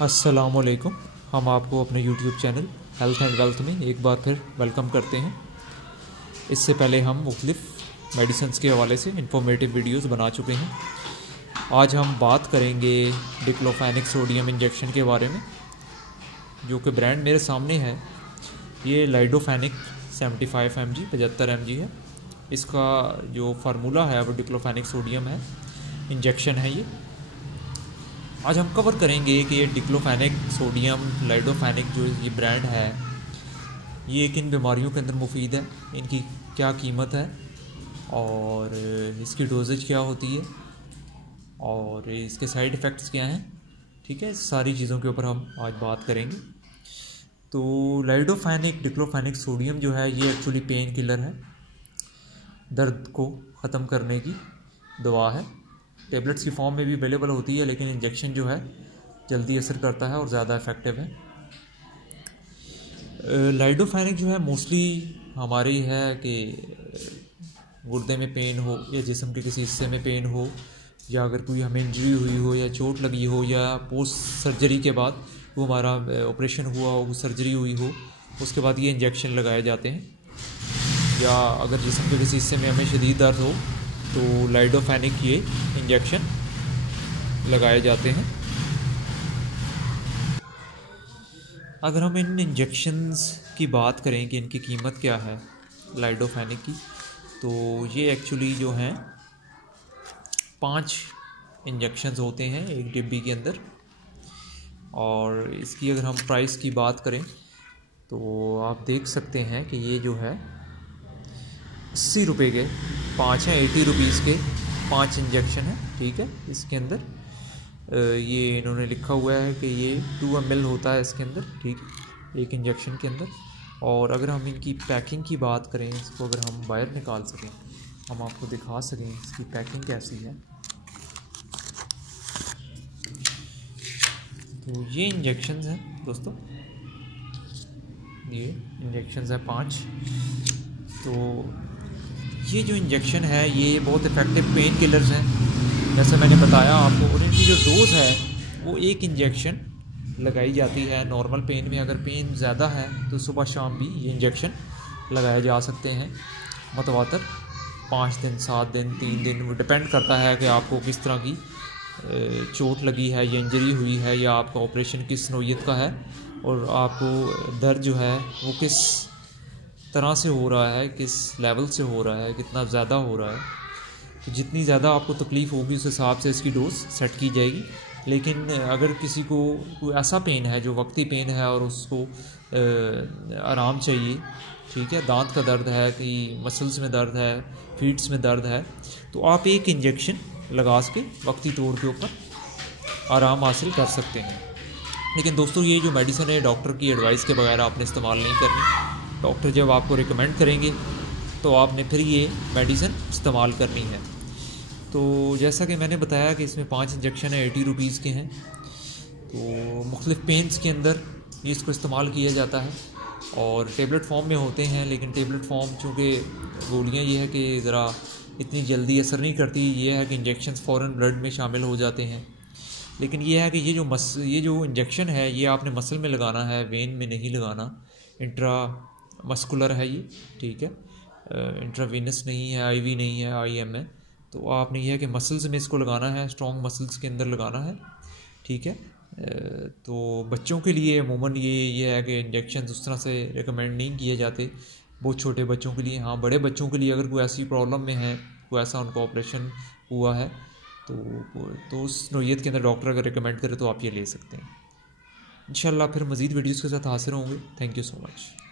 अस्सलामुअलैकुम। हम आपको अपने YouTube channel health and wealth में एक बार फिर वेलकम करते हैं। इससे पहले हम मुख्तलिफ़ मेडिसिन्स के हवाले से इंफॉर्मेटिव वीडियोस बना चुके हैं। आज हम बात करेंगे डिक्लोफेनेक सोडियम इंजेक्शन के बारे में, जो कि ब्रांड मेरे सामने है। ये लाइडोफेनिक 75 mg 75 mg है। इसका जो फार्मूला है वो डिक्लोफेनेक सोडियम है, इंजेक्शन है ये। आज हम कवर करेंगे कि ये डिक्लोफेनेक सोडियम लाइडोफेनिक जो ये ब्रांड है, ये किन बीमारियों के अंदर मुफीद है, इनकी क्या कीमत है और इसकी डोजेज क्या होती है और इसके साइड इफ़ेक्ट्स क्या हैं। ठीक है, सारी चीज़ों के ऊपर हम आज बात करेंगे। तो लाइडोफेनिक डिक्लोफेनिक सोडियम जो है ये एक्चुअली पेन किलर है, दर्द को ख़त्म करने की दवा है। टेबलेट्स की फॉर्म में भी अवेलेबल होती है, लेकिन इंजेक्शन जो है जल्दी असर करता है और ज़्यादा इफ़ेक्टिव है। लाइडोफेनिक जो है मोस्टली हमारी है कि गुर्दे में पेन हो या जिस्म के किसी हिस्से में पेन हो, या अगर कोई हमें इंजरी हुई हो या चोट लगी हो या पोस्ट सर्जरी के बाद वो हमारा ऑपरेशन हुआ हो, सर्जरी हुई हो, उसके बाद ये इंजेक्शन लगाए जाते हैं। या अगर जिस्म के किसी हिस्से में हमें शदीद दर्द हो तो लाइडोफेनिक ये इंजेक्शन लगाए जाते हैं। अगर हम इन इंजेक्शंस की बात करें कि इनकी कीमत क्या है लाइडोफेनिक की, तो ये एक्चुअली जो हैं 5 इंजेक्शंस होते हैं एक डिब्बी के अंदर। और इसकी अगर हम प्राइस की बात करें तो आप देख सकते हैं कि ये जो है 80 रुपये के 5 हैं, 80 रुपीज़ के 5 इंजेक्शन है। ठीक है, इसके अंदर ये इन्होंने लिखा हुआ है कि ये 2 ml होता है इसके अंदर। ठीक है, एक इंजेक्शन के अंदर। और अगर हम इनकी पैकिंग की बात करें, इसको अगर हम बाहर निकाल सकें, हम आपको दिखा सकें इसकी पैकिंग कैसी है। तो ये इंजेक्शंस हैं दोस्तों, ये इंजेक्शंस हैं 5। तो ये जो इंजेक्शन है ये बहुत इफ़ेक्टिव पेन किलर्स हैं, जैसे मैंने बताया आपको। और इनकी जो डोज़ है वो एक इंजेक्शन लगाई जाती है नॉर्मल पेन में। अगर पेन ज़्यादा है तो सुबह शाम भी ये इंजेक्शन लगाए जा सकते हैं मतवातर। 5 दिन, 7 दिन, 3 दिन, वो डिपेंड करता है कि आपको किस तरह की चोट लगी है या इंजरी हुई है, या आपका ऑपरेशन किस नौइयत का है, और आपको दर्द जो है वो किस तरह से हो रहा है, किस लेवल से हो रहा है, कितना ज़्यादा हो रहा है। तो जितनी ज़्यादा आपको तकलीफ़ होगी उस हिसाब से इसकी डोज सेट की जाएगी। लेकिन अगर किसी को कोई ऐसा पेन है जो वक्ती पेन है और उसको आराम चाहिए, ठीक है, दांत का दर्द है, कि मसल्स में दर्द है, फीट्स में दर्द है, तो आप एक इंजेक्शन लगा के वक्ती तौर के ऊपर आराम हासिल कर सकते हैं। लेकिन दोस्तों ये जो मेडिसिन है डॉक्टर की एडवाइस के बगैर आपने इस्तेमाल नहीं करनी। डॉक्टर जब आपको रिकमेंड करेंगे तो आपने फिर ये मेडिसिन इस्तेमाल करनी है। तो जैसा कि मैंने बताया कि इसमें 5 इंजेक्शन है, 80 रुपीज़ के हैं। तो मुख्तलिफ़ पेन्स के अंदर ये इसको इस्तेमाल किया जाता है और टेबलेट फॉर्म में होते हैं। लेकिन टेबलेट फॉर्म चूँकि गोलियाँ ये है कि ज़रा इतनी जल्दी असर नहीं करती, ये है कि इंजेक्शन फ़ौरन ब्लड में शामिल हो जाते हैं। लेकिन ये है कि ये जो इंजेक्शन है ये आपने मसल में लगाना है, वेन में नहीं लगाना। इंट्रा मस्कुलर है ये, ठीक है, इंट्रावेनस नहीं है, आईवी नहीं है, आईएम है। तो आपने यह है कि मसल्स में इसको लगाना है, स्ट्रॉन्ग मसल्स के अंदर लगाना है। ठीक है, तो बच्चों के लिए अमूमन ये है कि इंजेक्शन उस तरह से रिकमेंड नहीं किए जाते बहुत छोटे बच्चों के लिए। हाँ, बड़े बच्चों के लिए अगर कोई ऐसी प्रॉब्लम में है, कोई ऐसा उनका ऑपरेशन हुआ है, तो उस नौइयत के अंदर डॉक्टर अगर रिकमेंड करे तो आप ये ले सकते हैं। इंशाल्लाह फिर मज़ीद वीडियोज़ के साथ हाजिर होंगे। Thank you so much.